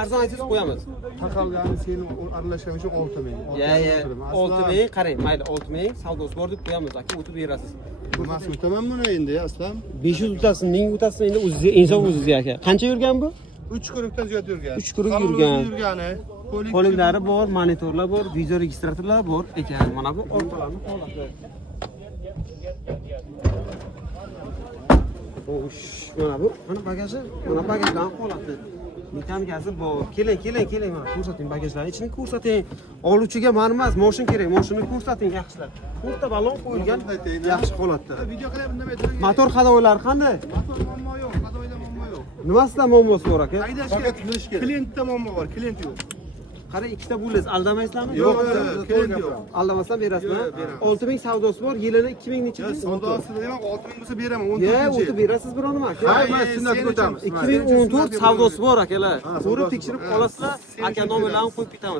Arzon aytsangiz qo'yamiz. Taqalgani sening aralashgan uchun 6 ming. Ya, 6 ming, qarang, mayli 6 ming savdosi bor deb qo'yamiz, aka, o'tib berasiz. Mas o'taman buni endi aslan. 500 o'tasin, 1000 o'tasin, endi o'zingizga insof o'zingizga, aka. Qancha yurgan bu? 3 kurukdan ziyod yurgan. 3 kuruk yurgan. Yurgani. Poliglari bor, monitorlar bor, video registratorlar bor ekan. Mana bu orqalarni holati. Xo'sh, mana bu, mana bagaji, mana bagajdan holati. Mexanikasi bor. Keling, mana ko'rsating bagajlarni ichini ko'rsating. Oluvchiga men emas, mashin kerak, mashinani ko'rsating yaxshilab. To'rtta balon qo'yilgan, yaxshi holatda. Video qilyapman nima aytding? Motor hadovoylari qanday? Motor muammo yo'q, hadovoyda muammo yo'q. Nimasida muammosi bor aka? Faqat klientda muammo bor, klient yo'q. Qara ikkita bo'lasiz, aldamaysizlarmi? Yo'q, klient yo'q. Aldamasam berasizmi? 6000 savdosi bor, yilini 2000 necha? Savdosida ham 6000 bo'lsa beraman, 14 Ya, o'tib berasiz bironim aka. Ha, men sizni o'tamiz. 2014 savdosi bor akalar. Ko'rib tekshirib olasizlar, aka nomerlarini qo'yib ketamiz.